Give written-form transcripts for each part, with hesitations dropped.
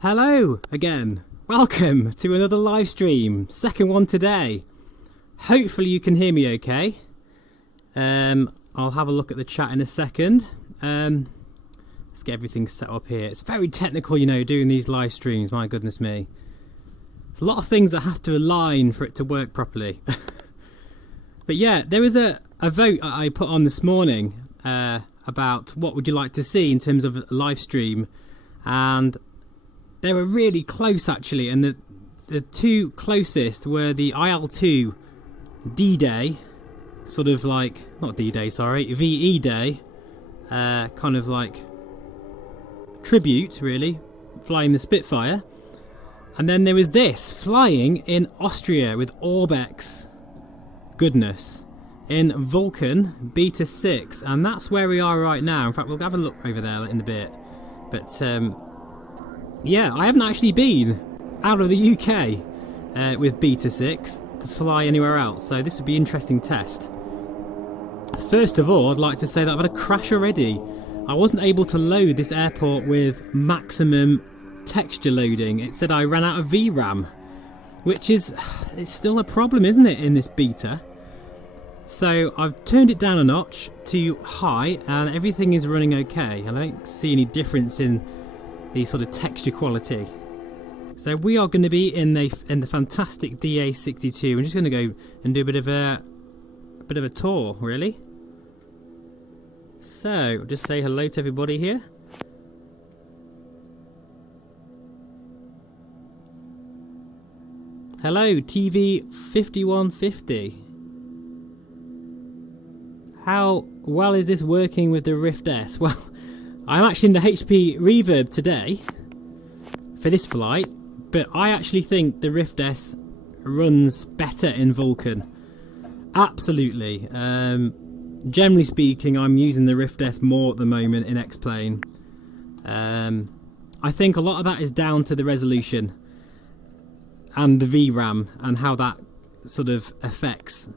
Hello again. Welcome to another live stream. Second one today. Hopefully you can hear me okay. I'll have a look at the chat in a second. Let's get everything set up here. It's very technical, you know, doing these live streams. My goodness me. There's a lot of things that have to align for it to work properly. But yeah, there was a vote I put on this morning about what would you like to see in terms of a live stream, and they were really close actually, and the two closest were the IL-2 D-Day, sort of like, not D-Day, sorry, VE Day, kind of like tribute really, flying the Spitfire. And then there was this, flying in Austria with Orbx, goodness, in Vulkan Beta 6, and that's where we are right now. In fact, we'll have a look over there in a bit. But yeah, I haven't actually been out of the UK with Beta 6 to fly anywhere else, so this would be an interesting test. First of all, I'd like to say that I've had a crash already. I wasn't able to load this airport with maximum texture loading. It said I ran out of VRAM, which is, it's still a problem, isn't it, in this beta? So I've turned it down a notch to high and everything is running okay. I don't see any difference in the sort of texture quality. So we are going to be in the fantastic DA62. I'm just going to go and do a bit of a tour, really. So just say hello to everybody here. Hello, TV 5150. How well is this working with the Rift S? Well, I'm actually in the HP Reverb today for this flight, but I actually think the Rift S runs better in Vulkan. Absolutely. Generally speaking, I'm using the Rift S more at the moment in X-Plane. I think a lot of that is down to the resolution and the VRAM and how that sort of affects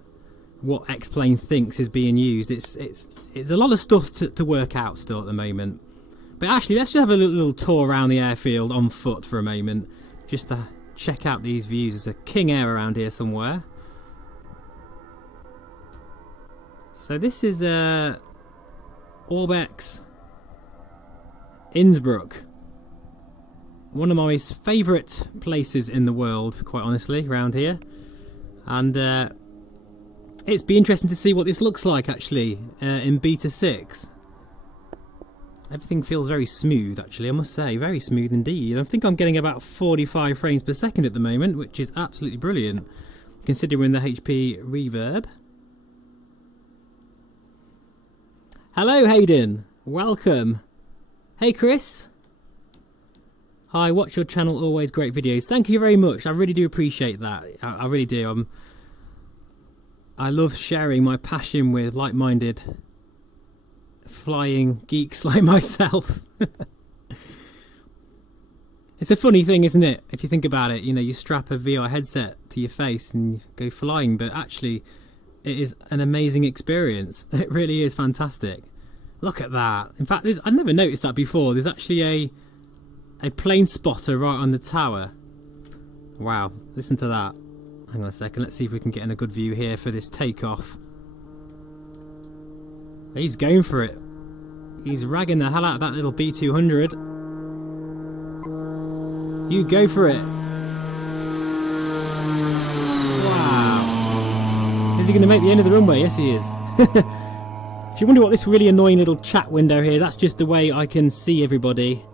what X-Plane thinks is being used. It's a lot of stuff to work out still at the moment. But actually, let's just have a little tour around the airfield on foot for a moment, just to check out these views. There's a King Air around here somewhere. So this is Orbx Innsbruck. One of my favourite places in the world, quite honestly, around here. And it's be interesting to see what this looks like actually in Beta 6. Everything feels very smooth actually, I must say, very smooth indeed. I think I'm getting about 45 frames per second at the moment, which is absolutely brilliant considering the HP Reverb. Hello Hayden, welcome. Hey Chris. Hi, watch your channel, always great videos. Thank you very much, I really do appreciate that. I really do. I love sharing my passion with like-minded flying geeks like myself. It's a funny thing, isn't it? If you think about it, you know, you strap a VR headset to your face and you go flying, but actually it is an amazing experience. It really is fantastic. Look at that. In fact, I've never noticed that before. There's actually a plane spotter right on the tower. Wow, listen to that. Hang on a second, let's see if we can get in a good view here for this takeoff. He's going for it. He's ragging the hell out of that little B200. You go for it. Wow. Is he going to make the end of the runway? Yes, he is. If you wonder what this really annoying little chat window here, that's just the way I can see everybody.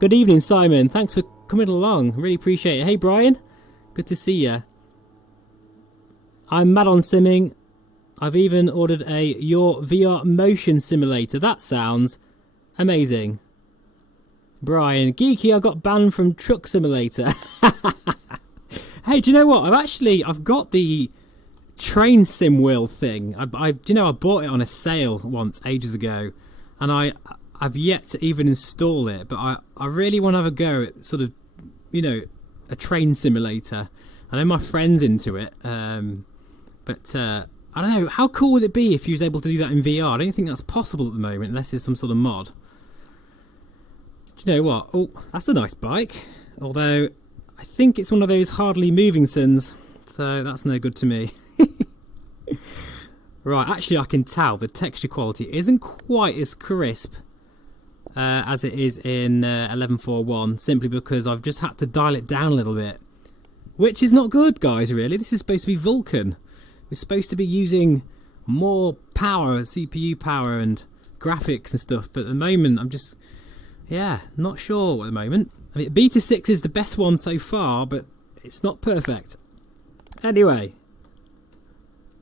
Good evening, Simon. Thanks for coming along. Really appreciate it. Hey, Brian. Good to see you. I'm mad on simming. I've even ordered a Your VR Motion Simulator. That sounds amazing. Brian, geeky, I got banned from Truck Simulator. Hey, do you know what? I've got the train sim wheel thing. I bought it on a sale once ages ago, and I've yet to even install it. But I really want to have a go at sort of, you know, a train simulator. I know my friend's into it, but I don't know, how cool would it be if you was able to do that in VR? I don't think that's possible at the moment unless there's some sort of mod. Do you know what? Oh, that's a nice bike. Although, I think it's one of those hardly moving Suns. So that's no good to me. Right, actually I can tell the texture quality isn't quite as crisp as it is in 11.4.1, simply because I've just had to dial it down a little bit. Which is not good, guys, really. This is supposed to be Vulkan. We're supposed to be using more power, CPU power and graphics and stuff, but at the moment I'm just, yeah, not sure at the moment. I mean, Beta 6 is the best one so far, but it's not perfect. Anyway,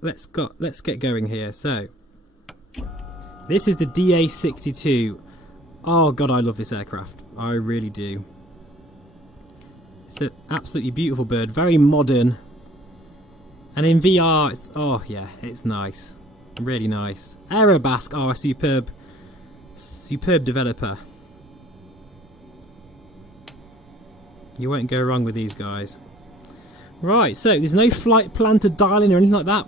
let's get going here. So, this is the DA62. Oh god, I love this aircraft. I really do. It's an absolutely beautiful bird, very modern. And in VR, it's, oh yeah, it's nice. Really nice. Aerobask are a superb developer. You won't go wrong with these guys. Right, so there's no flight plan to dial in or anything like that.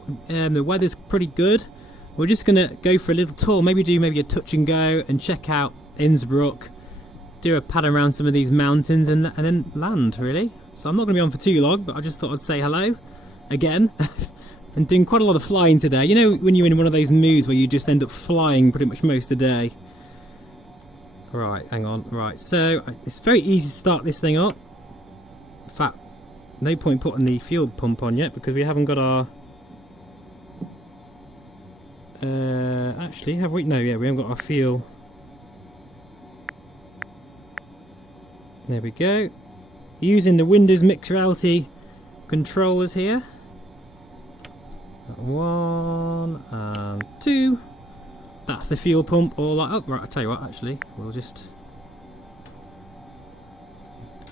The weather's pretty good. We're just going to go for a little tour. Maybe do a touch and go and check out Innsbruck. Do a pad around some of these mountains and then land, really. So I'm not going to be on for too long, but I just thought I'd say hello again. I'm doing quite a lot of flying today. You know when you're in one of those moods where you just end up flying pretty much most of the day. Right, hang on. Right, so it's very easy to start this thing up. In fact, no point putting the fuel pump on yet because we haven't got our... actually, have we? No, yeah, we haven't got our fuel. There we go. Using the Windows Mixed Reality controllers here. 1 and 2. That's the fuel pump all like. Oh, right, I'll tell you what, actually, we'll just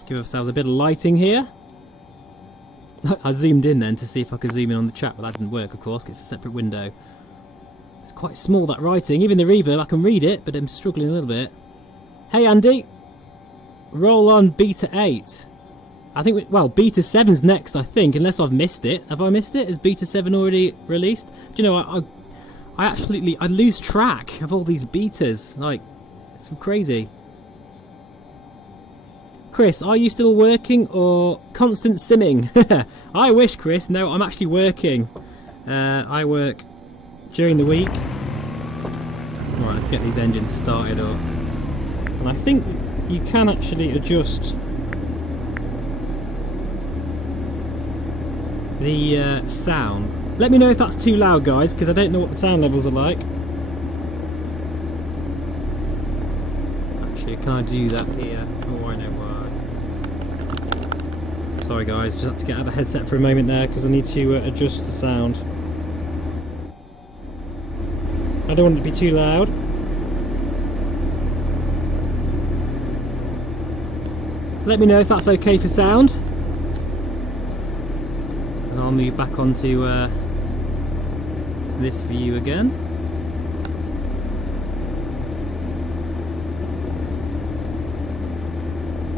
give ourselves a bit of lighting here. I zoomed in then to see if I could zoom in on the chat, but that didn't work, of course, because it's a separate window. It's quite small, that writing. Even the reverb, I can read it, but I'm struggling a little bit. Hey, Andy. Roll on Beta 8. I think, well, Beta 7's next, I think, unless I've missed it. Have I missed it? Is Beta 7 already released? Do you know, I lose track of all these betas. Like, it's crazy. Chris, are you still working or constant simming? I wish, Chris. No, I'm actually working. I work during the week. Alright, let's get these engines started up. And I think you can actually adjust the sound. Let me know if that's too loud, guys, because I don't know what the sound levels are like. Actually, can I do that here? Oh, I know why. Sorry, guys, just had to get out of the headset for a moment there because I need to adjust the sound. I don't want it to be too loud. Let me know if that's okay for sound. And I'll move back onto this view again.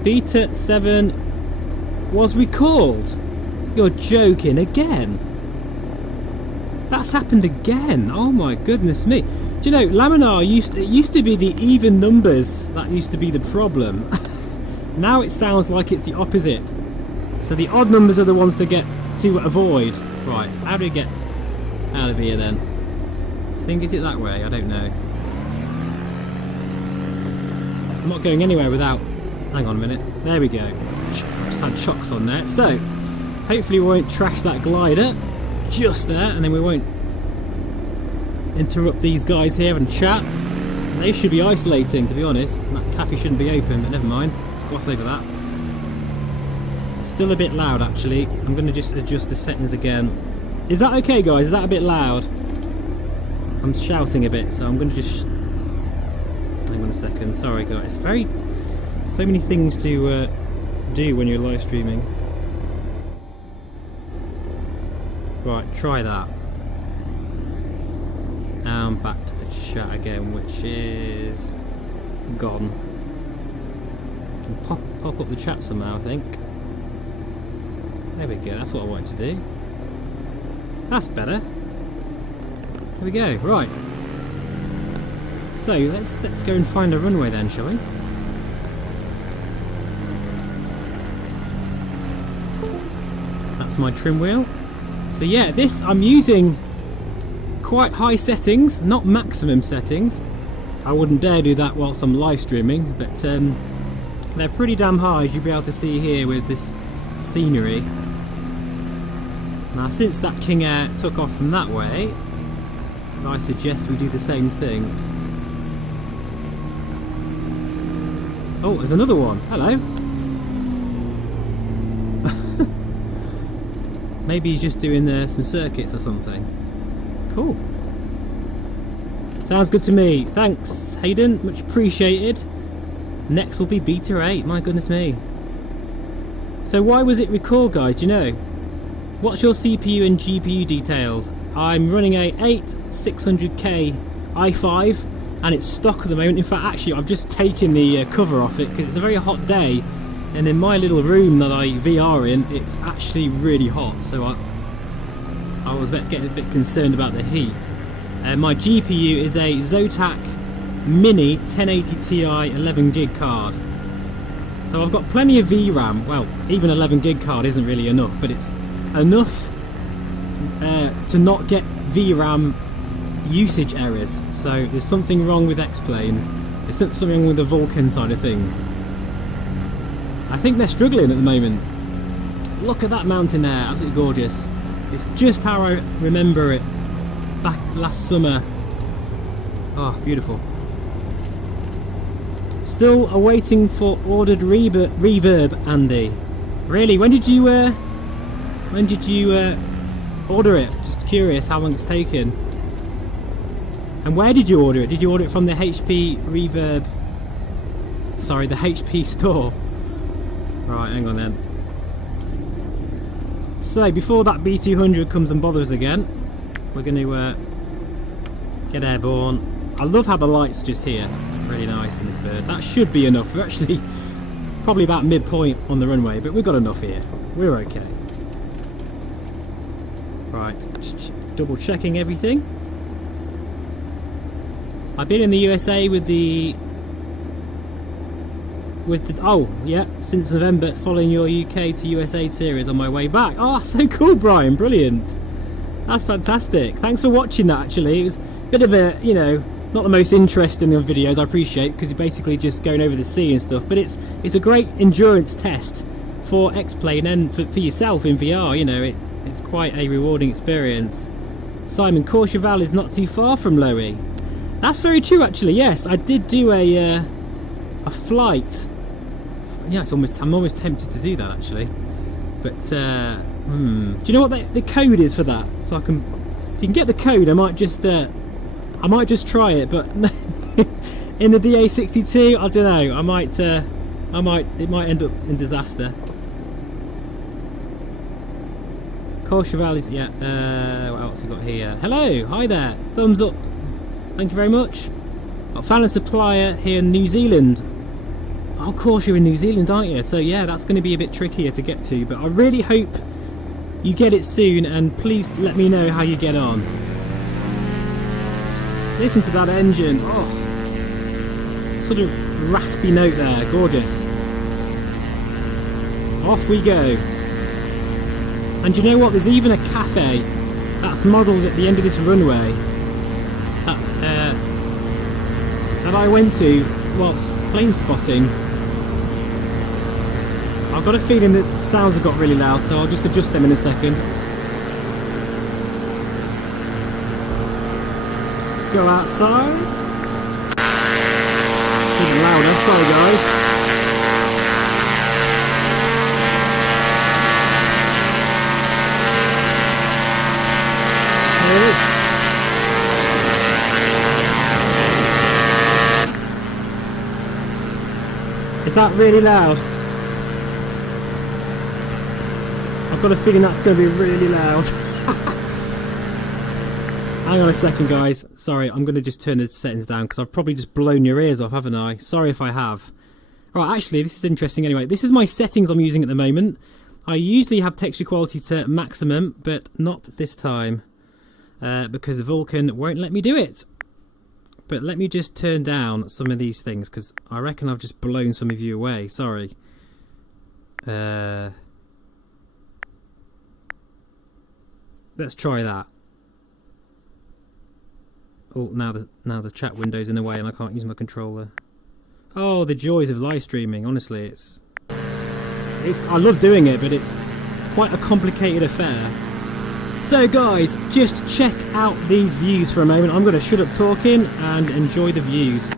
Beta 7 was recalled. You're joking again. That's happened again. Oh my goodness me. Do you know, Laminar used to be the even numbers that used to be the problem. Now it sounds like it's the opposite. So the odd numbers are the ones to avoid. Right, how do we get out of here then? I think, is it that way? I don't know. I'm not going anywhere without... Hang on a minute. There we go. Just had chocks on there. So, hopefully we won't trash that glider just there, and then we won't interrupt these guys here and chat. They should be isolating, to be honest. That cafe shouldn't be open, but never mind. Gloss over that. It's still a bit loud, actually. I'm going to just adjust the settings again. Is that okay, guys? Is that a bit loud? I'm shouting a bit, so I'm going to just... Hang on a second. Sorry, guys. So many things to do when you're live streaming. Right, try that. And back to the chat again, which is gone. I can pop up the chat somehow, I think. There we go, that's what I wanted to do. That's better. There we go, right. So let's go and find a runway then, shall we? is my trim wheel. So yeah, this I'm using quite high settings, not maximum settings. I wouldn't dare do that whilst I'm live streaming, but they're pretty damn high, as you'll be able to see here with this scenery. Now since that King Air took off from that way, I suggest we do the same thing. Oh, there's another one. Hello. Maybe he's just doing some circuits or something. Cool. Sounds good to me. Thanks, Hayden. Much appreciated. Next will be Beta 8. My goodness me. So why was it recalled, guys? Do you know? What's your CPU and GPU details? I'm running a 8600K i5 and it's stock at the moment. In fact, actually, I've just taken the cover off it because it's a very hot day, and in my little room that I VR in, it's actually really hot. So I was getting a bit concerned about the heat. My GPU is a Zotac Mini 1080 Ti 11 gig card. So I've got plenty of VRAM. Well, even 11 gig card isn't really enough, but it's enough to not get VRAM usage errors. So there's something wrong with X-Plane. There's something wrong with the Vulkan side of things. I think they're struggling at the moment. Look at that mountain there, absolutely gorgeous. It's just how I remember it back last summer. Oh, beautiful. Still awaiting for ordered reverb, Andy. Really? When did you order it? Just curious how long it's taken. And where did you order it? Did you order it from the HP Reverb? Sorry, the HP store. Right, hang on then. So before that B200 comes and bothers again, we're going to get airborne. I love how the lights are just here. Really nice in this bird. That should be enough. We're actually probably about midpoint on the runway, but we've got enough here. We're okay. Right, just double checking everything. I've been in the USA with the oh yeah, since November, following your UK to USA series on my way back. Oh, that's so cool, Brian. Brilliant. That's fantastic. Thanks for watching that. Actually, it was a bit of a, you know, not the most interesting of videos, I appreciate, because you're basically just going over the sea and stuff, but it's a great endurance test for X-Plane and for yourself in VR. You know, it's quite a rewarding experience. Simon, Courchevel is not too far from Lowy. That's very true, actually. Yes, I did do a flight. Yeah, I'm almost tempted to do that, actually. But do you know what the code is for that? So if you can get the code, I might just try it. But in the DA62, I don't know. It might end up in disaster. Courchevel is, yeah. What else we got here? Hello, hi there. Thumbs up. Thank you very much. I found a supplier here in New Zealand. Oh, of course you're in New Zealand, aren't you? So yeah, that's going to be a bit trickier to get to, but I really hope you get it soon, and please let me know how you get on. Listen to that engine. Oh, sort of raspy note there. Gorgeous. Off we go. And you know what? There's even a cafe that's modelled at the end of this runway that I went to whilst plane spotting. I've got a feeling that sounds have got really loud, so I'll just adjust them in a second. Let's go outside. It's a bit louder, sorry guys. There it is. Is that really loud? I've got a feeling that's going to be really loud. Hang on a second, guys. Sorry, I'm going to just turn the settings down because I've probably just blown your ears off, haven't I? Sorry if I have. Right, actually, this is interesting anyway. This is my settings I'm using at the moment. I usually have texture quality to maximum, but not this time because Vulkan won't let me do it. But let me just turn down some of these things because I reckon I've just blown some of you away. Sorry. Let's try that. Oh, now the chat window's in the way and I can't use my controller. Oh, the joys of live streaming. Honestly, it's I love doing it, but it's quite a complicated affair. So guys, just check out these views for a moment. I'm going to shut up talking and enjoy the views.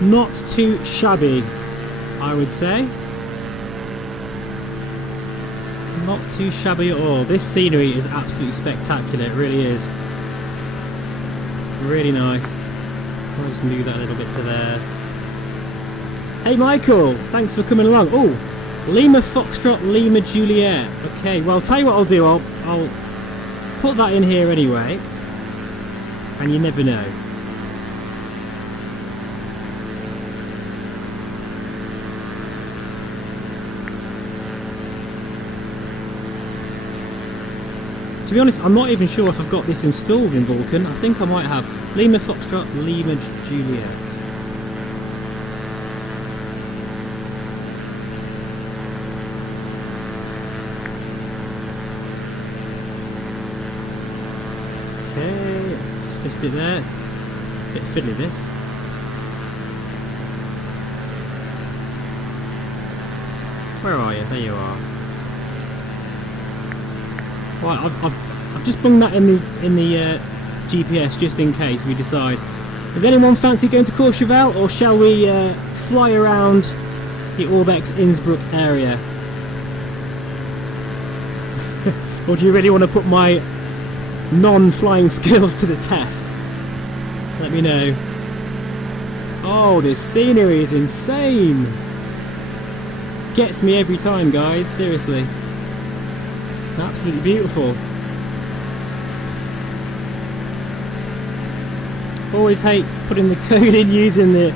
Not too shabby, I would say. Not too shabby at all. This scenery is absolutely spectacular, it really is. Really nice. I'll just move that a little bit to there. Hey Michael, thanks for coming along. Oh, Lima Foxtrot, Lima Juliet. Okay, well I'll tell you what I'll do, I'll put that in here anyway. And you never know. To be honest, I'm not even sure if I've got this installed in Vulkan. I think I might have. Lima Foxtrot, Lima Juliet. Okay, just missed it there. Bit fiddly this. Where are you? There you are. Right, I've just bung that in the GPS just in case we decide. Does anyone fancy going to Courchevel, or shall we fly around the Orbx Innsbruck area? Or do you really want to put my non-flying skills to the test? Let me know. Oh, this scenery is insane. Gets me every time, guys, seriously. Absolutely beautiful. Always hate putting the code in using the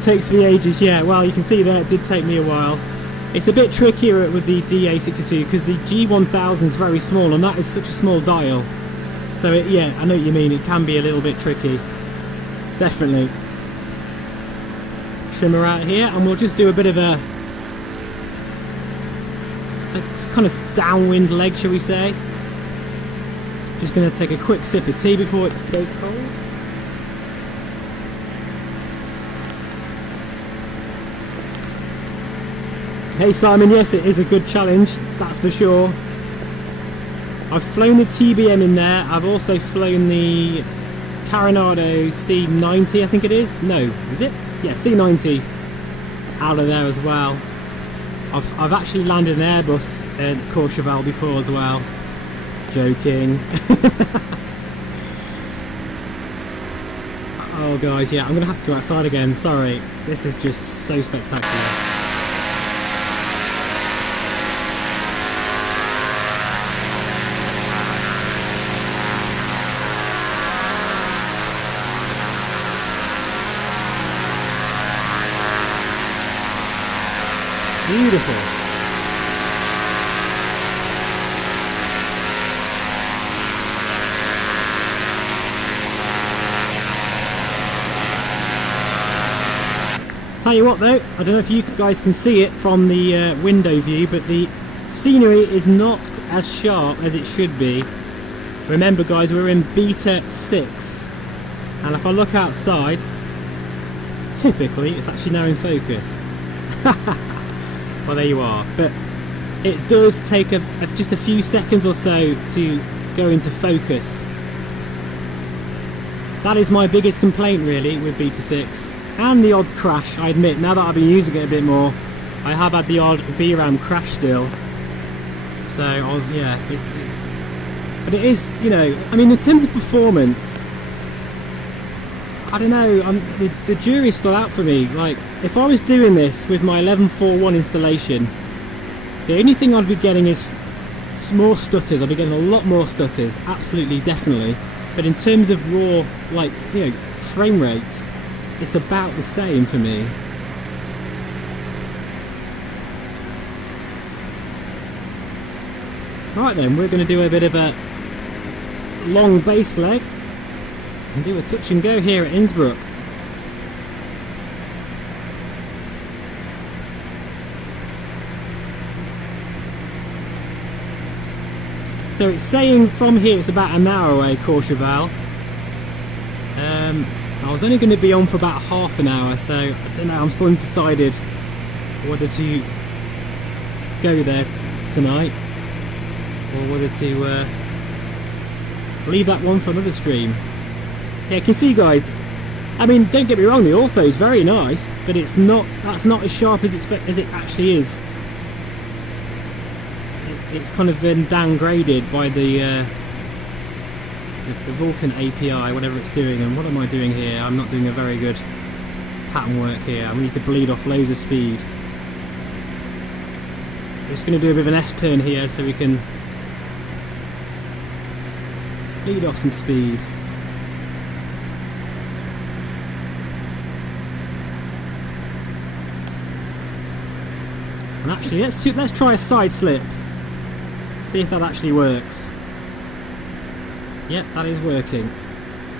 takes me ages. Yeah, well, you can see that it did take me a while. It's a bit trickier with the DA62 because the G1000 is very small and that is such a small dial. So yeah, I know what you mean, it can be a little bit tricky. Definitely. Trimmer out here and we'll just do a bit of a kind of downwind leg, shall we say. Just going to take a quick sip of tea before it goes cold. Hey Simon, yes it is a good challenge, that's for sure. I've flown the TBM in there, I've also flown the Carenado C90 I think it is. No, is it? Yeah, C90 out of there as well. I've actually landed an Airbus at Courchevel before as well. Joking. Oh guys, yeah, I'm going to have to go outside again, sorry. This is just so spectacular. Beautiful. Tell you what though, I don't know if you guys can see it from the window view, but the scenery is not as sharp as it should be. Remember guys, we're in beta 6, and if I look outside, typically it's actually now in focus. Well, there you are. But it does take just a few seconds or so to go into focus. That is my biggest complaint really with Beta 6. And the odd crash, I admit. Now that I've been using it a bit more, I have had the odd VRAM crash still. So I was, yeah, but it is, you know, I mean, in terms of performance, I don't know, the jury's still out for me. Like, if I was doing this with my 11.4.1 installation, the only thing I'd be getting is more stutters. I'd be getting a lot more stutters, absolutely, definitely. But in terms of raw, like, you know, frame rate, it's about the same for me. Right then, we're going to do a bit of a long bass leg and do a touch and go here at Innsbruck. So it's saying from here it's about an hour away, Courchevel. I was only going to be on for about half an hour, so I don't know, I'm still undecided whether to go there tonight or whether to leave that one for another stream. Yeah, you can see, guys, I mean, don't get me wrong, the ortho is very nice, but it's not, that's not as sharp as it actually is. It's kind of been downgraded by the Vulkan API, whatever it's doing. And what am I doing here? I'm not doing a very good pattern work here. I need to bleed off loads of speed. I'm just going to do a bit of an S-turn here so we can bleed off some speed. And actually, let's try a side slip. See if that actually works. Yep, that is working.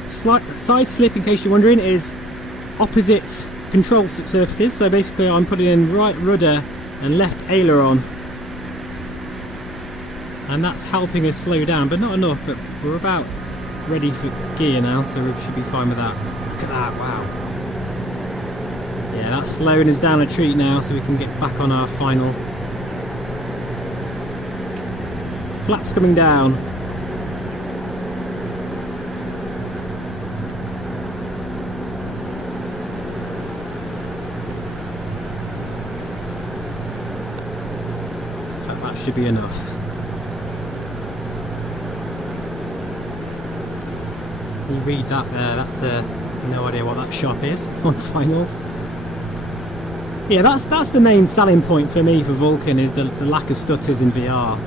Side slip, in case you're wondering, is opposite control surfaces. So basically I'm putting in right rudder and left aileron, and that's helping us slow down, but not enough. But we're about ready for gear now, so we should be fine with that. Look at that, wow. Yeah, that's slowing us down a treat now, so we can get back on our final. Flaps coming down. In fact, that should be enough. You read that there, that's no idea what that shop is on finals. Yeah, that's the main selling point for me for Vulkan, is the lack of stutters in VR.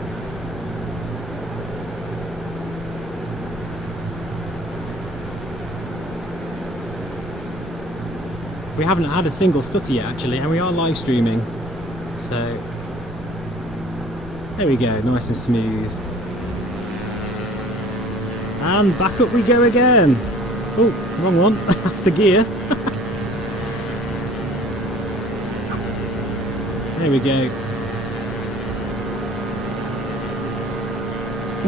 We haven't had a single stutter yet, actually, and we are live streaming. So there we go, nice and smooth. And back up we go again. Oh, wrong one. That's the gear. There we go.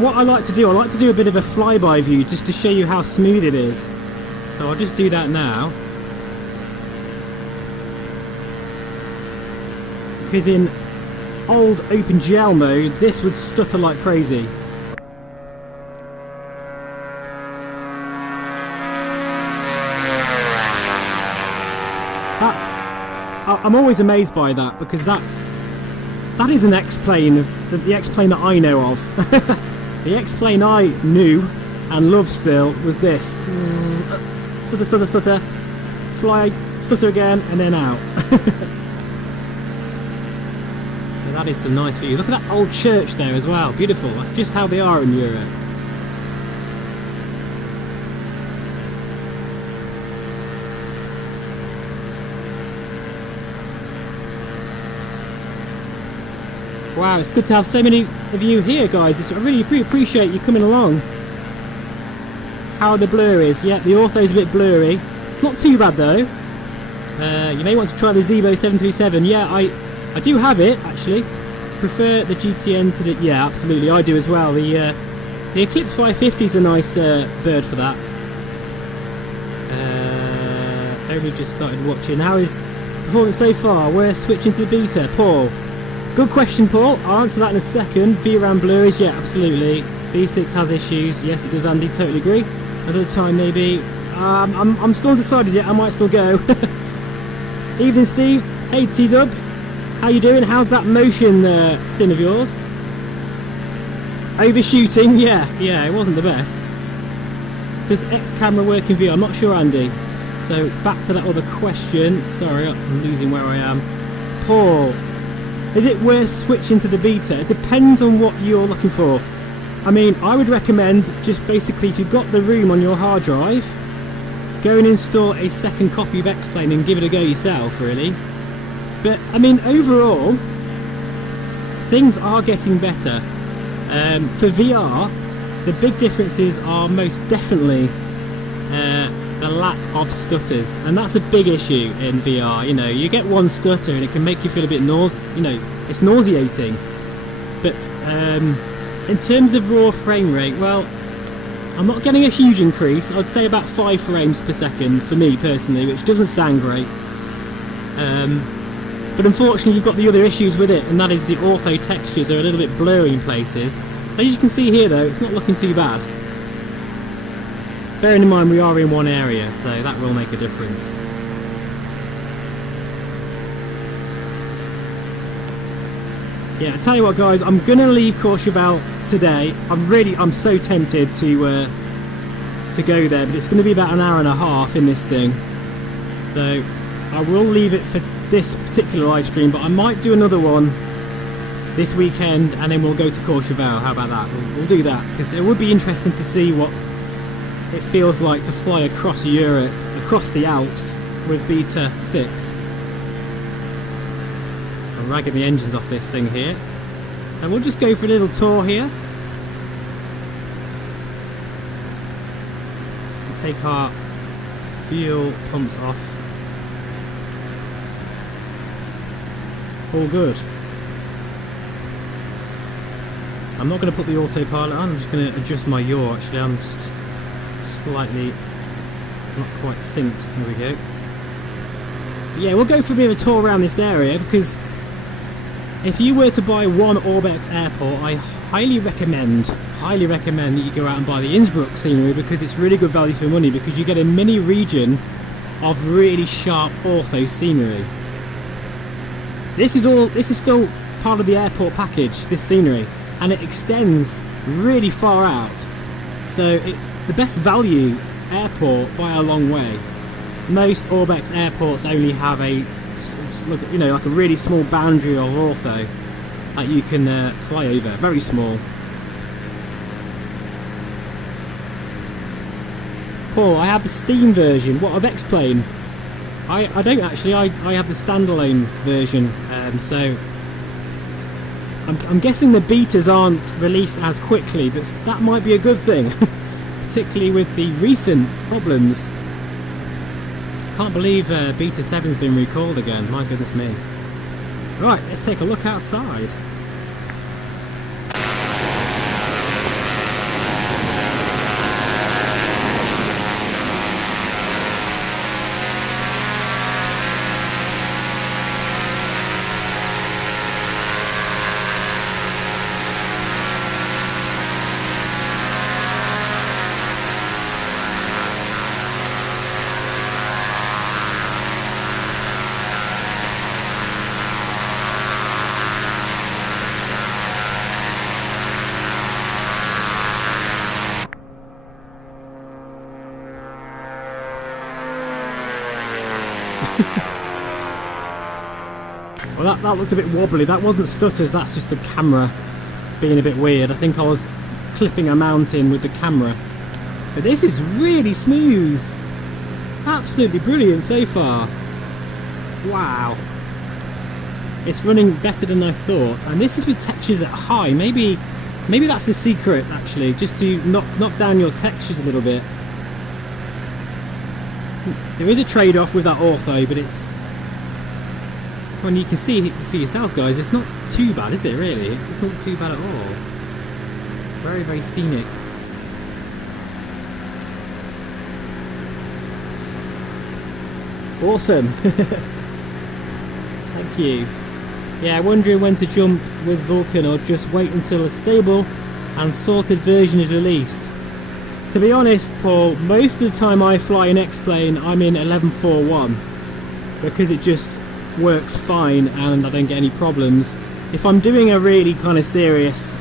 What I like to do a bit of a flyby view just to show you how smooth it is. So I'll just do that now. Because in old OpenGL mode, this would stutter like crazy. I'm always amazed by that, because that is an X-plane, the X-plane that I know of. The X-plane I knew and love still was this. Stutter, stutter, stutter, fly, stutter again, and then out. That is some nice view. Look at that old church there as well. Beautiful. That's just how they are in Europe. Wow, it's good to have so many of you here, guys. I really appreciate you coming along. How the blur is. Yeah, the ortho's a bit blurry. It's not too bad though. You may want to try the Zebo 737. Yeah, I do have it, actually. Prefer the GTN to the... Yeah, absolutely, I do as well. The Eclipse 550 is a nice bird for that. Only just started watching. How is performance so far? We're switching to the beta. Paul. Good question, Paul. I'll answer that in a second. VRAM blurries, yeah, absolutely. B6 has issues. Yes, it does, Andy. Totally agree. Another time, maybe. I'm still undecided yet. I might still go. Evening, Steve. Hey, T-Dub. How you doing? How's that motion, Sin of yours? Overshooting, yeah, it wasn't the best. Does X camera work in VR? I'm not sure, Andy. So back to that other question. Sorry, I'm losing where I am. Paul, is it worth switching to the beta? It depends on what you're looking for. I mean, I would recommend just basically, if you've got the room on your hard drive, go and install a second copy of X-Plane and give it a go yourself, really. But I mean, overall, things are getting better. For VR, the big differences are most definitely the lack of stutters, and that's a big issue in VR. You know, you get one stutter and it can make you feel a bit it's nauseating. But in terms of raw frame rate, well, I'm not getting a huge increase. I'd say about 5 frames per second for me personally, which doesn't sound great. But unfortunately you've got the other issues with it, and that is the ortho textures are a little bit blurry in places. As you can see here though, it's not looking too bad. Bearing in mind we are in one area, so that will make a difference. Yeah, I tell you what guys, I'm gonna leave Courchevel today. I'm so tempted to go there, but it's going to be about an hour and a half in this thing. So I will leave it for this particular live stream, but I might do another one this weekend, and then we'll go to Courchevel. How about that? We'll do that, because it would be interesting to see what it feels like to fly across Europe, across the Alps with Beta 6. I'm ragging the engines off this thing here. And we'll just go for a little tour here. We'll take our fuel pumps off. All good. I'm not going to put the autopilot on, I'm just going to adjust my yaw. Actually, I'm just slightly not quite synced. Here we go. But yeah, we'll go for a bit of a tour around this area, because if you were to buy one Orbx airport, I highly recommend that you go out and buy the Innsbruck scenery, because it's really good value for money, because you get a mini region of really sharp ortho scenery. This is still part of the airport package, this scenery, and it extends really far out. So it's the best value airport by a long way. Most Orbx airports only have like a really small boundary of ortho that you can fly over, very small. Paul, I have the Steam version. What of X-Plane? I don't actually. I have the standalone version. So I'm guessing the betas aren't released as quickly, but that might be a good thing, particularly with the recent problems. Can't believe Beta 7's been recalled again, my goodness me. Right, let's take a look outside. Well, that looked a bit wobbly. That wasn't stutters, that's just the camera being a bit weird. I think I was clipping a mountain with the camera. But this is really smooth. Absolutely brilliant so far. Wow. It's running better than I thought. And this is with textures at high. Maybe that's the secret, actually, just to knock down your textures a little bit. There is a trade-off with that ortho, but it's... When you can see for yourself, guys, it's not too bad, is it, really? It's not too bad at all. Very, very scenic. Awesome. Thank you. Yeah, wondering when to jump with Vulkan or just wait until a stable and sorted version is released. To be honest, Paul, most of the time I fly in X-Plane, I'm in 11.4.1 because it just works fine and I don't get any problems. If I'm doing a really kind of serious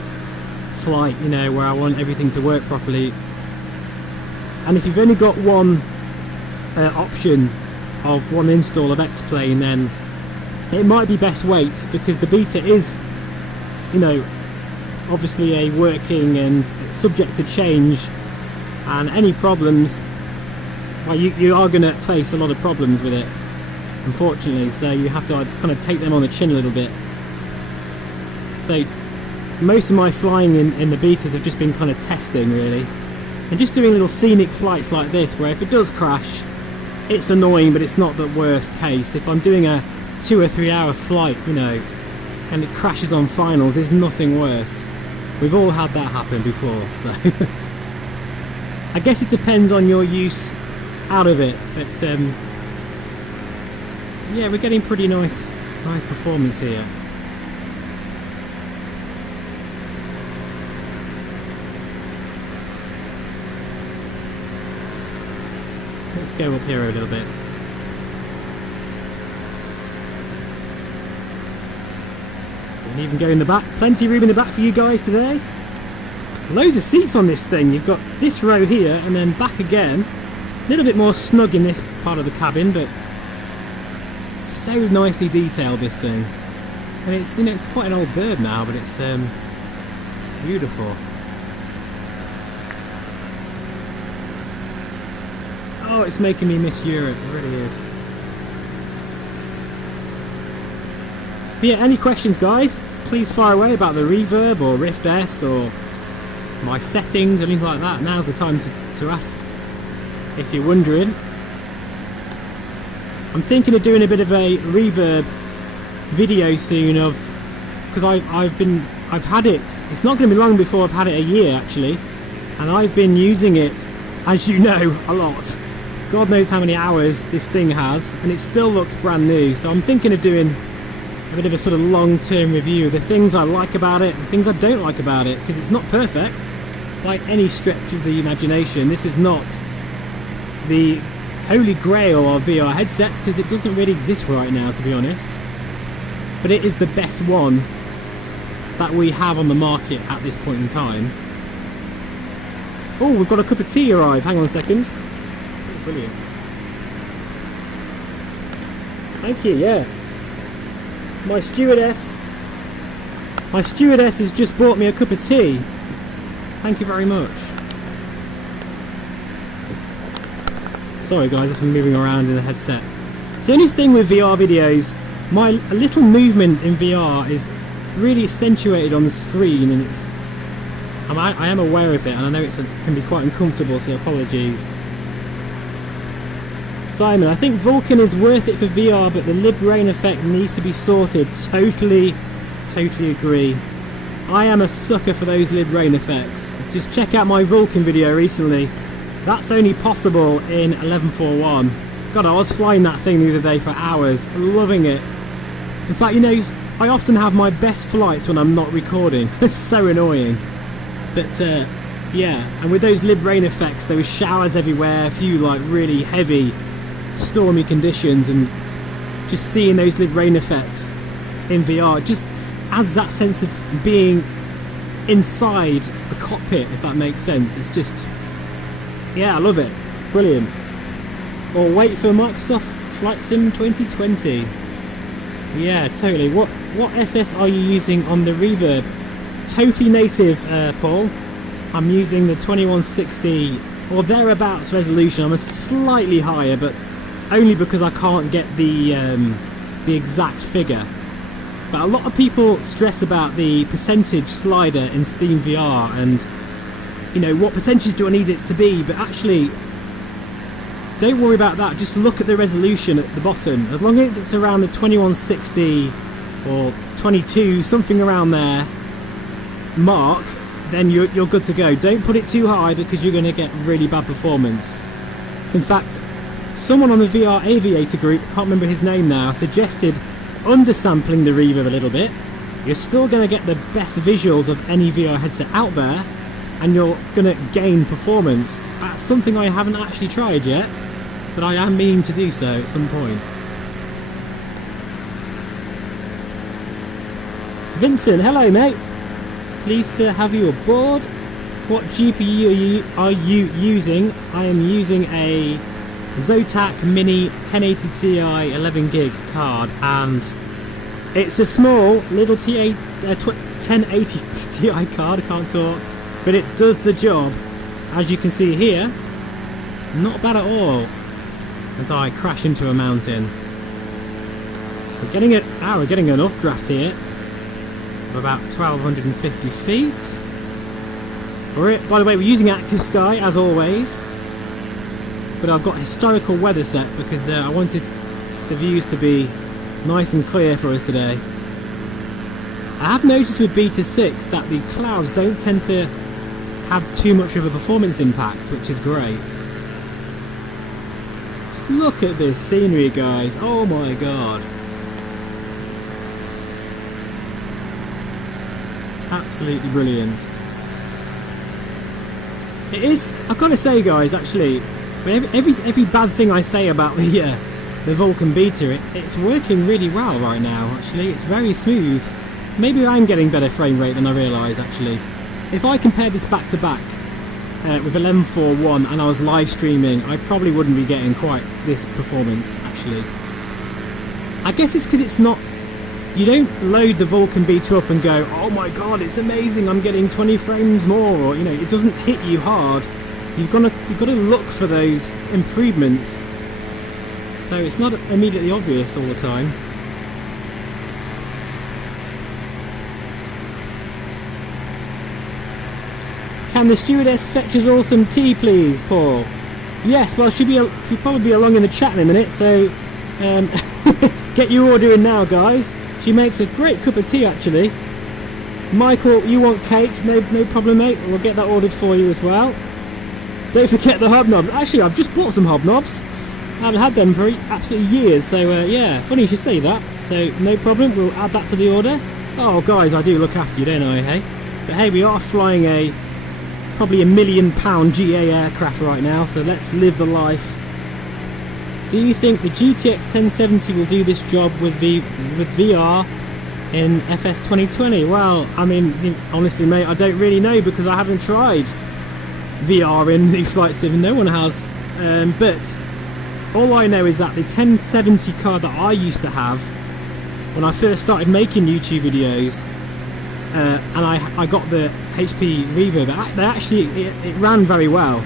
flight, you know, where I want everything to work properly. And if you've only got one option of one install of X-Plane, then it might be best wait, because the beta is, you know, obviously a working and subject to change, and any problems, well, you are going to face a lot of problems with it, unfortunately, so you have to kind of take them on the chin a little bit. So most of my flying in the betas have just been kind of testing, really, and just doing little scenic flights like this, where if it does crash, it's annoying, but it's not the worst case. If I'm doing a 2 or 3 hour flight, you know, and it crashes on finals, there's nothing worse. We've all had that happen before, so I guess it depends on your use out of it, but yeah, we're getting pretty nice performance here. Let's go up here a little bit. And even go in the back. Plenty of room in the back for you guys today. Loads of seats on this thing. You've got this row here and then back again. A little bit more snug in this part of the cabin, but so nicely detailed, this thing. And it's, you know, it's quite an old bird now, but it's beautiful. Oh, it's making me miss Europe, it really is. But yeah, any questions, guys? Please fire away about the Reverb or Rift S or my settings, anything like that. Now's the time to ask, if you're wondering. I'm thinking of doing a bit of a Reverb video soon, of because I've had it. It's not going to be long before I've had it a year, actually, and I've been using it, as you know, a lot. God knows how many hours this thing has, and it still looks brand new. So I'm thinking of doing a bit of a sort of long-term review of the things I like about it, the things I don't like about it, because it's not perfect by any stretch of the imagination. This is not the holy grail of VR headsets, because it doesn't really exist right now, to be honest. But it is the best one that we have on the market at this point in time. Oh, we've got a cup of tea arrive. Hang on a second. Oh, brilliant. Thank you, yeah. My stewardess has just bought me a cup of tea. Thank you very much. Sorry guys if I'm moving around in the headset. It's the only thing with VR videos, my little movement in VR is really accentuated on the screen, and it's I am aware of it, and I know it can be quite uncomfortable, so apologies. Simon, I think Vulkan is worth it for VR, but the lib rain effect needs to be sorted. Totally agree. I am a sucker for those lib rain effects. Just check out my Vulkan video recently. That's only possible in 11.4.1. God, I was flying that thing the other day for hours, loving it. In fact, you know, I often have my best flights when I'm not recording. It's so annoying. But yeah, and with those lib rain effects, there was showers everywhere, a few like really heavy stormy conditions, and just seeing those lib rain effects in VR just adds that sense of being inside the cockpit, if that makes sense. It's just, yeah, I love it. Brilliant. Or wait for Microsoft Flight Sim 2020. Yeah, totally. What SS are you using on the Reverb? Totally native, Paul. I'm using the 2160 or thereabouts resolution. I'm a slightly higher, but only because I can't get the exact figure. But a lot of people stress about the percentage slider in Steam VR, and you know, what percentage do I need it to be? But actually, don't worry about that. Just look at the resolution at the bottom. As long as it's around the 2160 or 22, something around there mark, then you're good to go. Don't put it too high, because you're going to get really bad performance. In fact, someone on the VR Aviator group, can't remember his name now, suggested undersampling the Reverb a little bit. You're still going to get the best visuals of any VR headset out there, and you're going to gain performance. That's something I haven't actually tried yet, but I am meaning to do so at some point. Vincent, hello mate. Pleased to have you aboard. What GPU are you using? I am using a Zotac Mini 1080 Ti 11 gig card, and it's a small little 1080 Ti card, I can't talk, but it does the job. As you can see here, not bad at all. As I crash into a mountain. We're getting an updraft here of about 1250 feet. By the way, we're using Active Sky as always, but I've got historical weather set because I wanted the views to be nice and clear for us today. I have noticed with Beta 6 that the clouds don't tend to have too much of a performance impact, which is great. Just look at this scenery, guys. Oh my god. Absolutely brilliant. It is, I've got to say, guys, actually, every bad thing I say about the Vulkan beta, it's working really well right now. Actually, it's very smooth. Maybe I'm getting better frame rate than I realise. Actually, if I compare this back to back with 11.4.1 and I was live streaming, I probably wouldn't be getting quite this performance. Actually, I guess it's because it's not. You don't load the Vulkan beta up and go, oh my god, it's amazing, I'm getting 20 frames more, or, you know, it doesn't hit you hard. You've got to look for those improvements. So it's not immediately obvious all the time. Can the stewardess fetch us all some tea, please, Paul? Yes, well, she'll probably be along in the chat in a minute, so get your order in now, guys. She makes a great cup of tea, actually. Michael, you want cake? No problem, mate. We'll get that ordered for you as well. Don't forget the hobnobs. Actually, I've just bought some hobnobs. I haven't had them for absolutely years. So, yeah, funny you should say that. So, no problem. We'll add that to the order. Oh, guys, I do look after you, don't I, hey? But, hey, we are flying probably £1 million GA aircraft right now. So, let's live the life. Do you think the GTX 1070 will do this job with VR in FS 2020? Well, I mean, honestly, mate, I don't really know because I haven't tried VR in New Flight Sim. No one has. But all I know is that the 1070 card that I used to have when I first started making YouTube videos, and I got the HP Reverb, it ran very well.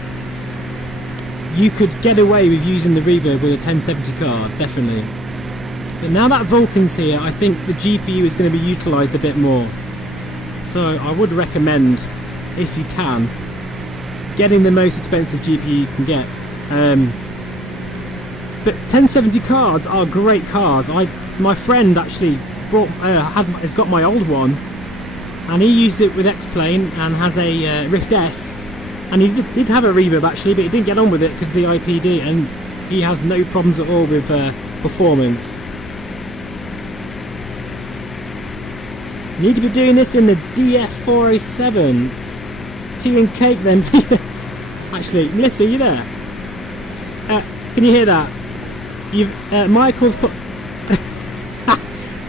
You could get away with using the reverb with a 1070 card, definitely. But now that Vulkan's here, I think the GPU is going to be utilised a bit more. So I would recommend, if you can, getting the most expensive GPU you can get. But 1070 cards are great cards. My friend actually has got my old one, and he used it with X-Plane and has a Rift S. And he did have a reverb actually, but he didn't get on with it because of the IPD, and he has no problems at all with performance. You need to be doing this in the DF407. Tea and cake then. Actually, Melissa, are you there? Can you hear that? Michael's put...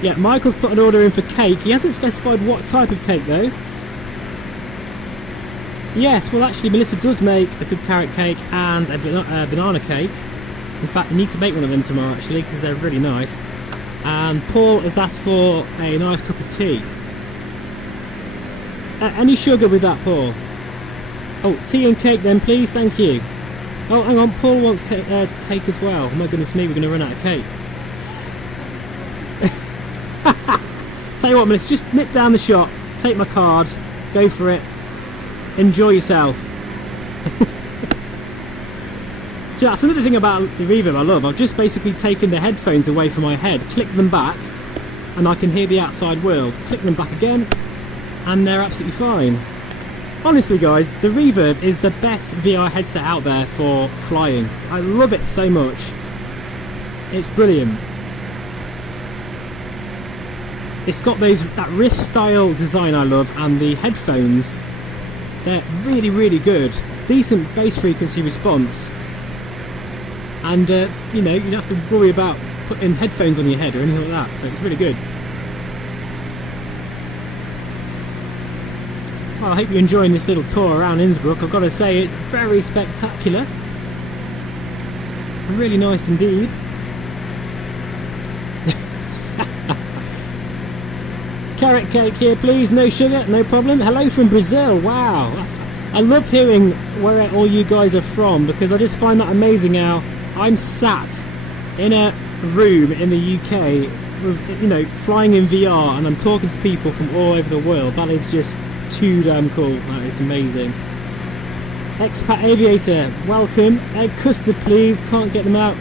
yeah, Michael's put an order in for cake. He hasn't specified what type of cake though. Yes, well actually Melissa does make a good carrot cake and a banana cake. In fact, you need to make one of them tomorrow actually because they're really nice. And Paul has asked for a nice cup of tea. Any sugar with that, Paul? Oh, tea and cake then please, thank you. Oh, hang on, Paul wants cake as well. Oh my goodness me, we're going to run out of cake. Tell you what, Melissa, just nip down the shop, take my card, go for it. Enjoy yourself. That's another thing about the reverb I love. I've just basically taken the headphones away from my head, click them back, and I can hear the outside world. Click them back again, and they're absolutely fine. Honestly, guys, the Reverb is the best VR headset out there for flying. I love it so much. It's brilliant. It's got that Rift style design I love, and the headphones, they're really, really good. Decent bass frequency response. And, you know, you don't have to worry about putting headphones on your head or anything like that, so it's really good. Well, I hope you're enjoying this little tour around Innsbruck. I've got to say, it's very spectacular. Really nice indeed. Carrot cake here, please. No sugar, no problem. Hello from Brazil. Wow. I love hearing where all you guys are from, because I just find that amazing how I'm sat in a room in the UK, with, you know, flying in VR, and I'm talking to people from all over the world. That is just too damn cool. That is amazing. Expat Aviator, welcome. Egg custard, please. Can't get them out.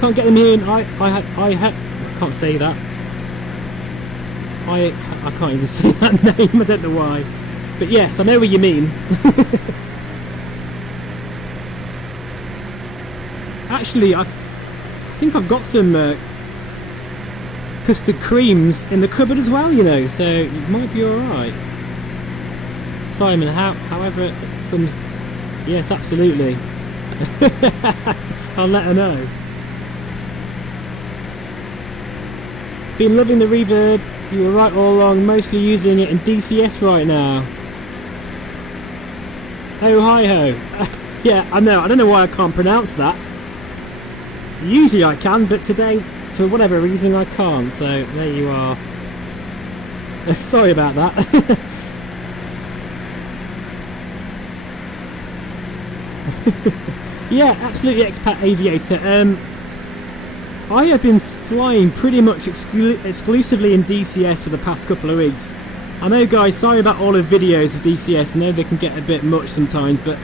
Can't get them here. I can't say that. I can't even say that name. I don't know why. But yes, I know what you mean. Actually, I think I've got some custard creams in the cupboard as well, you know, so it might be alright. Simon, however it comes... Yes, absolutely. I'll let her know. Been loving the reverb. You were right all along, mostly using it in DCS right now. Oh, hi-ho. Yeah, I know. I don't know why I can't pronounce that. Usually I can, but today, for whatever reason, I can't. So, there you are. Sorry about that. Yeah, absolutely, Expat Aviator. I have been flying pretty much exclusively in DCS for the past couple of weeks. I know, guys, sorry about all the videos of DCS. I know they can get a bit much sometimes, but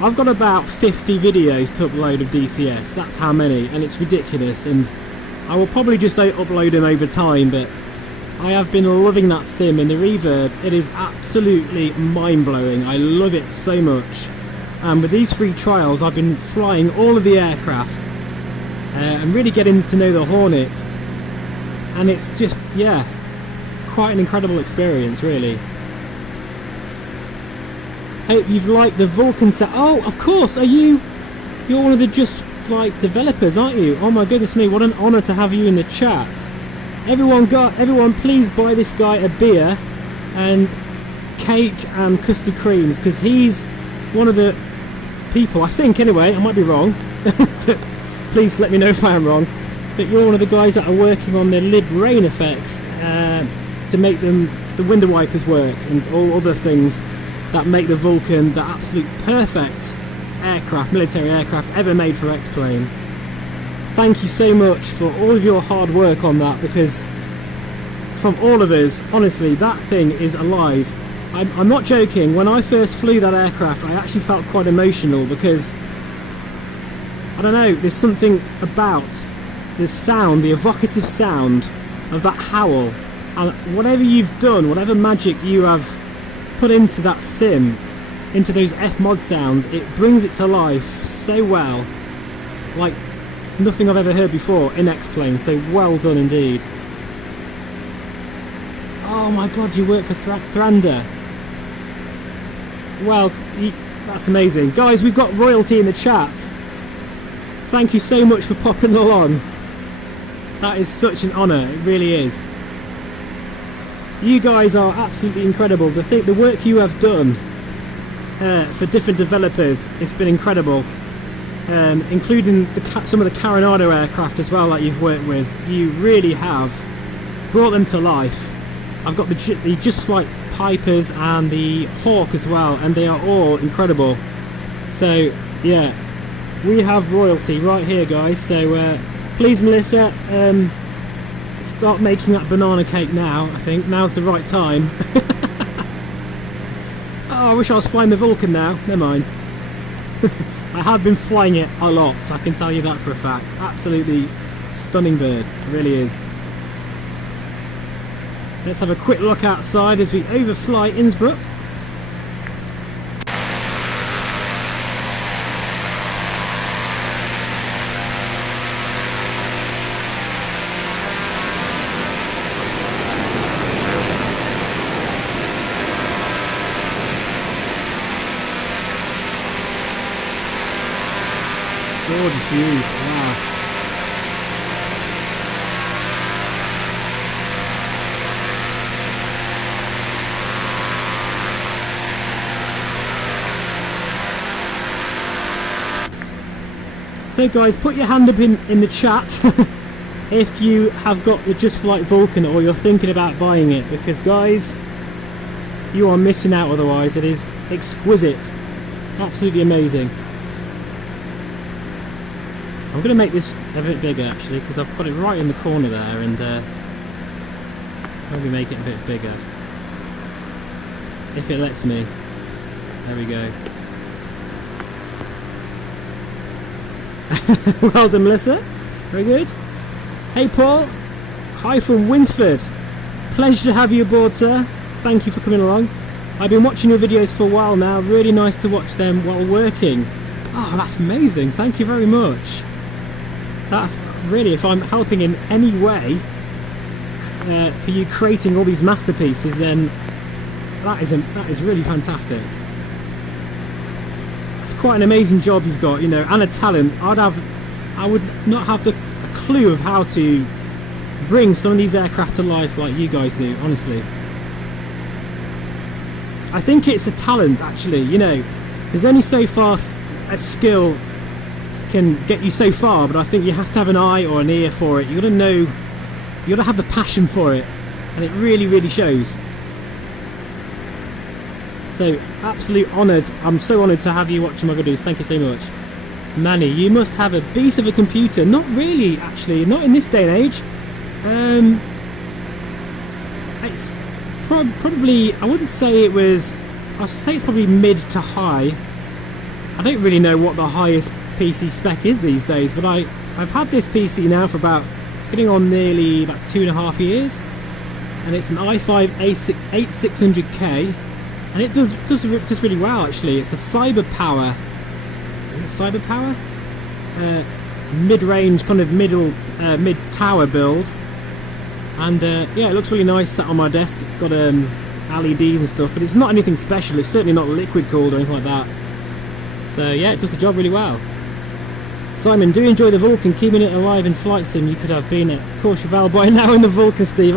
I've got about 50 videos to upload of DCS. That's how many, and it's ridiculous. And I will probably just upload them over time, but I have been loving that sim, and the reverb, it is absolutely mind-blowing. I love it so much. And with these free trials, I've been flying all of the aircraft and really getting to know the Hornet. And it's just, yeah, quite an incredible experience, really. Hope you've liked the Vulkan set. Oh, of course, you're one of the Just Flight developers, aren't you? Oh my goodness me, what an honour to have you in the chat. Everyone, please buy this guy a beer and cake and custard creams, because he's one of the people, I think anyway, I might be wrong, but please let me know if I am wrong, but you're one of the guys that are working on the lid rain effects to make the window wipers work, and all other things that make the Vulkan the absolute perfect aircraft, military aircraft ever made for X-Plane. Thank you so much for all of your hard work on that, because from all of us, honestly, that thing is alive. I'm not joking. When I first flew that aircraft, I actually felt quite emotional, because I don't know, there's something about the sound, the evocative sound of that howl, and whatever you've done, whatever magic you have put into that sim, into those F-mod sounds, it brings it to life so well, like nothing I've ever heard before in X-Plane. So well done indeed. Oh my god, you work for Thrander. Well, that's amazing. Guys, we've got royalty in the chat. Thank you so much for popping along. That is such an honour, it really is. You guys are absolutely incredible. The work you have done for different developers, it's been incredible. Including some of the Carinado aircraft as well that you've worked with. You really have brought them to life. I've got the Just Flight Pipers and the Hawk as well, and they are all incredible. So yeah, we have royalty right here, guys. So please, Melissa, start making that banana cake now. I think now's the right time. Oh, I wish I was flying the Vulkan now. Never mind. I have been flying it a lot, I can tell you that for a fact. Absolutely stunning bird, it really is. Let's have a quick look outside as we overfly Innsbruck. Gorgeous views, wow. So guys, put your hand up in the chat if you have got the Just Flight Vulkan or you're thinking about buying it, because guys, you are missing out otherwise. It is exquisite, absolutely amazing. I'm going to make this a bit bigger actually, because I've got it right in the corner there, and maybe make it a bit bigger if it lets me. There we go. Well done, Melissa. Very good. Hey Paul, hi from Winsford. Pleasure to have you aboard, sir. Thank you for coming along. I've been watching your videos for a while now. Really nice to watch them while working. Oh, that's amazing. Thank you very much. That's really, if I'm helping in any way for you creating all these masterpieces, then that is really fantastic. It's quite an amazing job you've got, you know, and a talent. I would not have a clue of how to bring some of these aircraft to life like you guys do, honestly. I think it's a talent, actually. You know, there's only so far a skill can get you so far, but I think you have to have an eye or an ear for it. You got to know, you got to have the passion for it, and it really, really shows. So, absolutely honoured. I'm so honoured to have you watching my videos. Thank you so much. Manny, you must have a beast of a computer. Not really, actually. Not in this day and age. It's probably, I wouldn't say it was, I'd say it's probably mid to high. I don't really know what the highest PC spec is these days, but I've had this PC now for about, getting on nearly about 2.5 years, and it's an i5 8600K, and it does really well actually. It's a Cyber Power. Is it Cyber Power? Mid-range, kind of mid-tower build, and yeah, it looks really nice sat on my desk. It's got LEDs and stuff, but it's not anything special. It's certainly not liquid cooled or anything like that. So yeah, it does the job really well. Simon, do you enjoy the Vulkan? Keeping it alive in flight sim. You could have been at Courchevel by now in the Vulkan, Steve.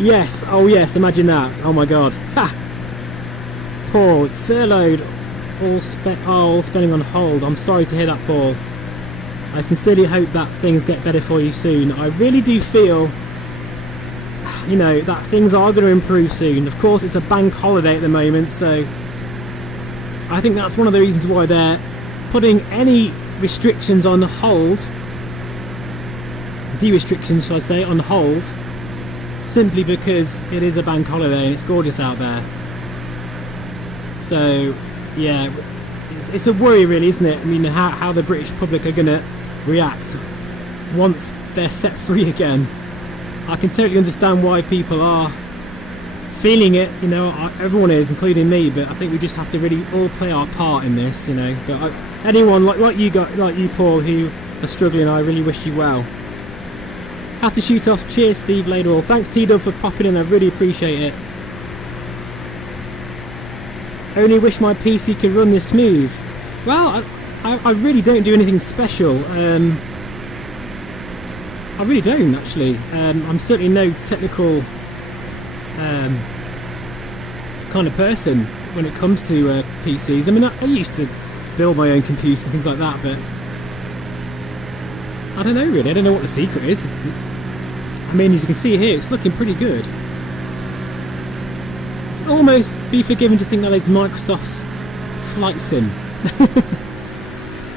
Yes, oh yes, imagine that. Oh my god. Ha! Paul, furloughed, all spending on hold. I'm sorry to hear that, Paul. I sincerely hope that things get better for you soon. I really do feel, you know, that things are going to improve soon. Of course, it's a bank holiday at the moment, so I think that's one of the reasons why they're putting any restrictions on hold, de-restrictions shall I say, on hold, simply because it is a bank holiday and it's gorgeous out there. So yeah, it's a worry really, isn't it? I mean, how the British public are going to react once they're set free again. I can totally understand why people are feeling it, you know, everyone is, including me, but I think we just have to really all play our part in this, you know. But anyone like you Paul, who are struggling, I really wish you well. Have to shoot off. Cheers, Steve Laidwall. Thanks, T-Dub, for popping in. I really appreciate it. Only wish my PC could run this smooth. Well, I really don't do anything special. I really don't, actually. I'm certainly no technical kind of person when it comes to PCs. I mean, I used to build my own computers and things like that, but I don't know really. I don't know what the secret is. I mean, as you can see here, it's looking pretty good. Almost be forgiven to think that it's Microsoft's flight sim.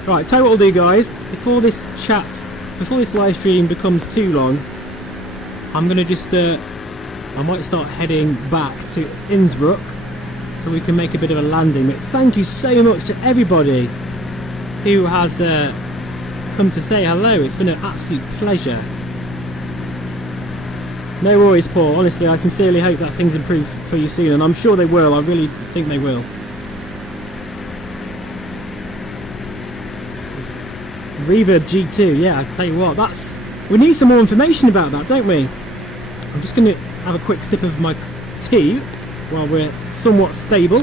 Right, so what we'll do, guys, before this live stream becomes too long, I'm going to just I might start heading back to Innsbruck so we can make a bit of a landing. But thank you so much to everybody who has come to say hello. It's been an absolute pleasure. No worries, Paul. Honestly, I sincerely hope that things improve for you soon, and I'm sure they will. I really think they will. Reverb G2, yeah, I tell you what, we need some more information about that, don't we? I'm just going to have a quick sip of my tea while we're somewhat stable.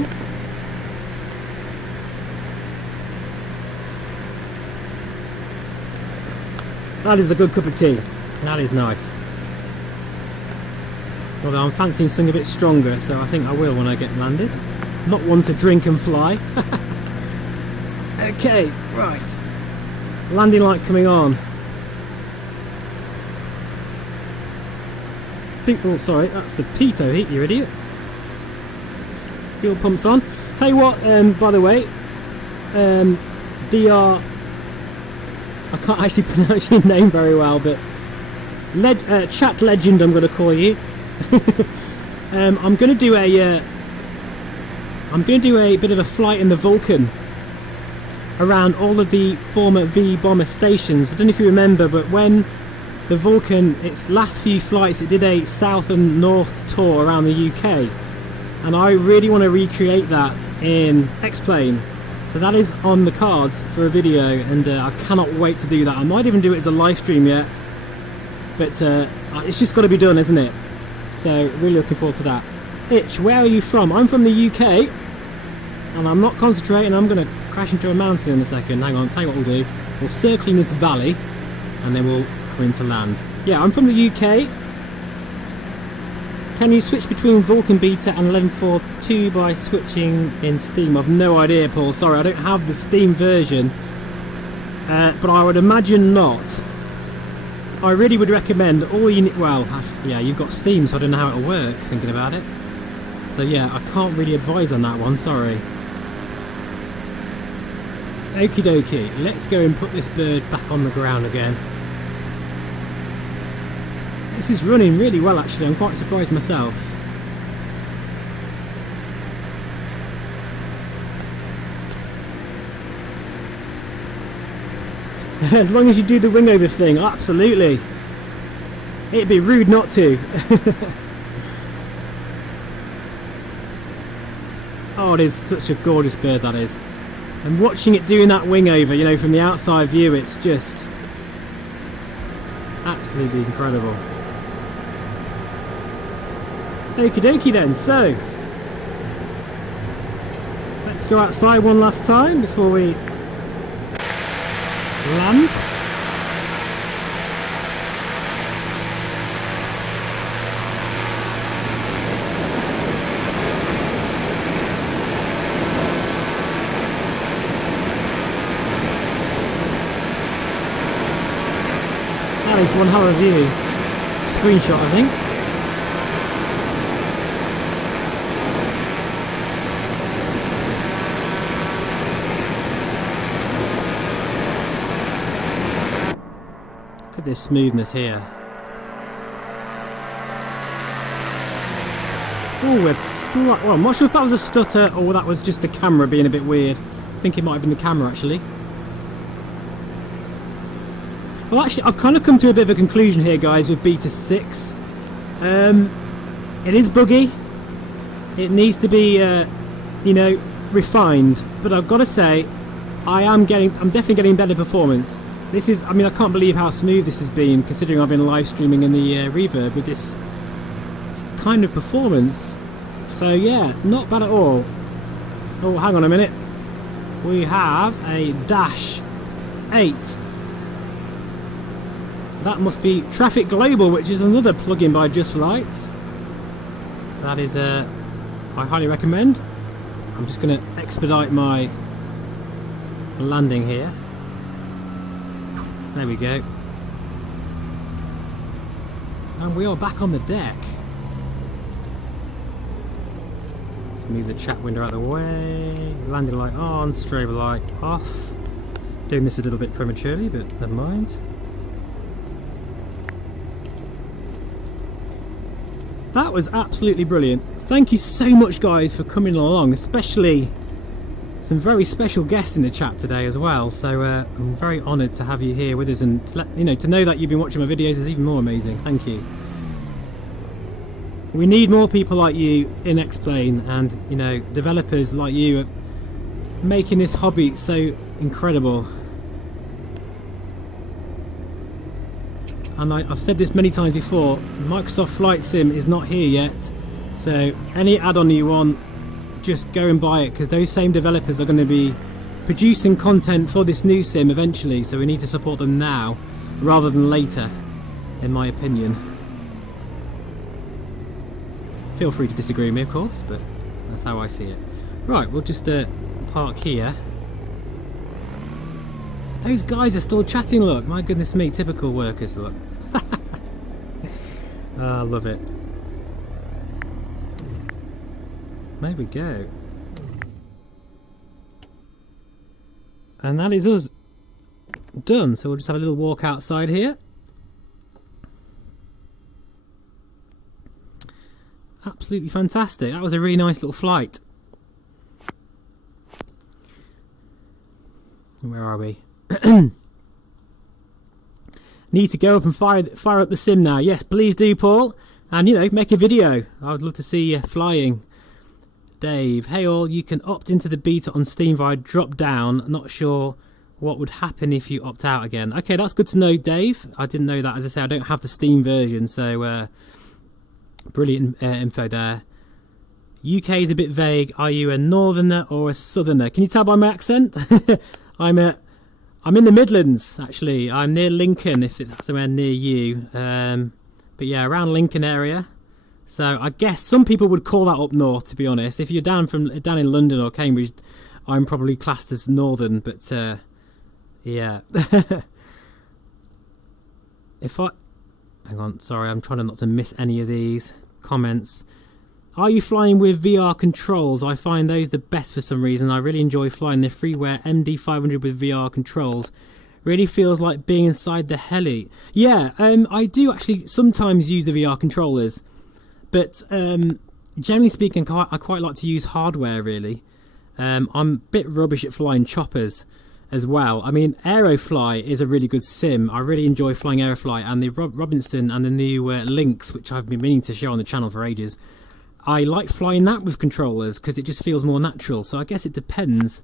That is a good cup of tea. That is nice. Although I'm fancying something a bit stronger, so I think I will when I get landed. Not one to drink and fly. Okay, right. Landing light coming on. Oh, sorry, that's the pitot heat, you idiot. Fuel pumps on. Tell you what, by the way, DR, I can't actually pronounce your name very well, but chat legend, I'm going to call you. I'm going to do a bit of a flight in the Vulkan around all of the former V bomber stations. I don't know if you remember, but when the Vulkan, its last few flights, it did a south and north tour around the UK, and I really want to recreate that in X-Plane. So that is on the cards for a video, and I cannot wait to do that. I might even do it as a live stream yet, but it's just got to be done, isn't it? So really looking forward to that. Itch, where are you from? I'm from the UK, and I'm not concentrating. I'm going to crash into a mountain in a second. Hang on, tell you what we'll do. We'll circle in this valley, and then we'll go into land. Yeah, I'm from the UK. Can you switch between Vulkan Beta and 11.4.2 by switching in Steam? I've no idea, Paul. Sorry, I don't have the Steam version. But I would imagine not. I really would recommend all you need. Well, yeah, you've got Steam, so I don't know how it'll work, thinking about it. So yeah, I can't really advise on that one, sorry. Okie dokie, let's go and put this bird back on the ground again. This is running really well, actually. I'm quite surprised myself. As long as you do the wing over thing, absolutely. It'd be rude not to. Oh, it is such a gorgeous bird, that is. And watching it doing that wing over, you know, from the outside view, it's just absolutely incredible. Okie dokie then, so let's go outside one last time before we land. That is one hell of a view. Screenshot, I think. Look at this smoothness here. Oh, well, I'm not sure if that was a stutter or that was just the camera being a bit weird. I think it might have been the camera, actually. Well, actually, I've kind of come to a bit of a conclusion here, guys, with Beta 6. It is buggy. It needs to be, you know, refined. But I've got to say, I'm definitely getting better performance. This is, I mean, I can't believe how smooth this has been, considering I've been live streaming in the Reverb with this kind of performance. So yeah, not bad at all. Oh, hang on a minute. We have a Dash 8. That must be Traffic Global, which is another plugin by Just Flight. That is, I highly recommend. I'm just going to expedite my landing here. There we go. And we are back on the deck. Move the chat window out of the way. Landing light on, strobe light off. Doing this a little bit prematurely, but never mind. That was absolutely brilliant. Thank you so much, guys, for coming along, especially some very special guests in the chat today as well. So I'm very honoured to have you here with us, and to know that you've been watching my videos is even more amazing. Thank you. We need more people like you in X-Plane, and developers like you are making this hobby so incredible. And I've said this many times before, Microsoft Flight Sim is not here yet, so any add-on you want, just go and buy it, because those same developers are going to be producing content for this new sim eventually, so we need to support them now rather than later, in my opinion. Feel free to disagree with me, of course, but that's how I see it. Right, we'll just park here. Those guys are still chatting, look. My goodness me, typical workers, look. Oh, I love it. There we go. And that is us done. So we'll just have a little walk outside here. Absolutely fantastic. That was a really nice little flight. Where are we? Need to go up and fire up the sim now. Yes, please do, Paul. And, you know, make a video. I would love to see you flying. Dave, hey all, you can opt into the beta on Steam via drop down. Not sure what would happen if you opt out again. Okay, that's good to know, Dave. I didn't know that. As I say, I don't have the Steam version, so brilliant info there. UK is a bit vague. Are you a northerner or a southerner? Can you tell by my accent? I'm in the Midlands, actually. I'm near Lincoln, if that's somewhere near you. But yeah, around Lincoln area. So I guess some people would call that up north, to be honest. If you're down in London or Cambridge, I'm probably classed as northern. But yeah. Hang on, sorry, I'm trying not to miss any of these comments. Are you flying with VR controls? I find those the best for some reason. I really enjoy flying the freeware MD500 with VR controls. Really feels like being inside the heli. Yeah, I do actually sometimes use the VR controllers. But generally speaking, I quite like to use hardware, really. I'm a bit rubbish at flying choppers as well. I mean, Aerofly is a really good sim. I really enjoy flying Aerofly. And the Robinson and the new Lynx, which I've been meaning to show on the channel for ages. I like flying that with controllers because it just feels more natural. So I guess it depends.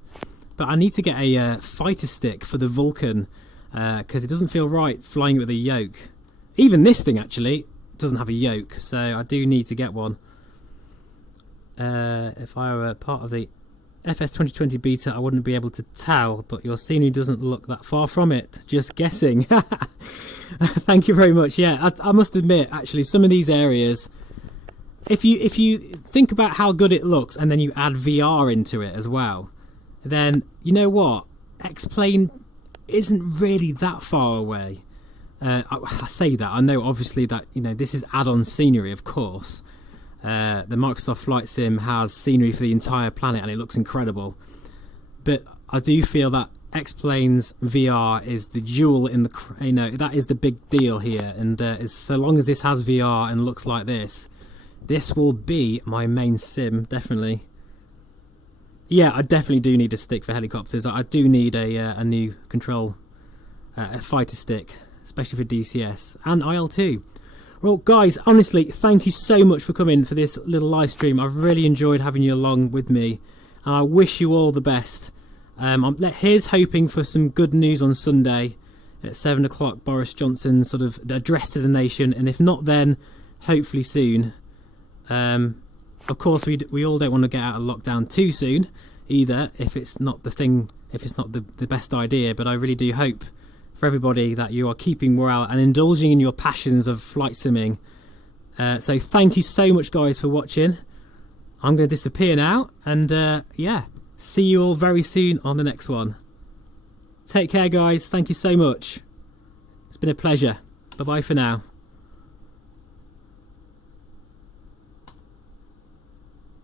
But I need to get a fighter stick for the Vulkan because it doesn't feel right flying with a yoke. Even this thing actually doesn't have a yoke, so I do need to get one. If I were part of the FS 2020 beta, I wouldn't be able to tell, but your scenery doesn't look that far from it. Just guessing. Thank you very much. Yeah, I must admit, actually, some of these areas, if you think about how good it looks and then you add VR into it as well, then you know what? X-Plane isn't really that far away. I say that, I know obviously that, you know, this is add-on scenery, of course. The Microsoft Flight Sim has scenery for the entire planet and it looks incredible. But I do feel that X-Plane's VR is the jewel in the, you know, that is the big deal here. And so long as this has VR and looks like this will be my main sim, definitely. Yeah, I definitely do need a stick for helicopters. I do need a new control, a fighter stick, especially for DCS and IL-2. Well, guys, honestly, thank you so much for coming for this little live stream. I've really enjoyed having you along with me, and I wish you all the best. Here's hoping for some good news on Sunday at 7 o'clock. Boris Johnson's sort of address to the nation, and if not, then hopefully soon. Of course, we all don't want to get out of lockdown too soon, either. If it's not the best idea, but I really do hope for everybody that you are keeping morale and indulging in your passions of flight simming. So thank you so much, guys, for watching. I'm going to disappear now, and yeah, see you all very soon on the next one. Take care, guys. Thank you so much. It's been a pleasure. Bye bye for now.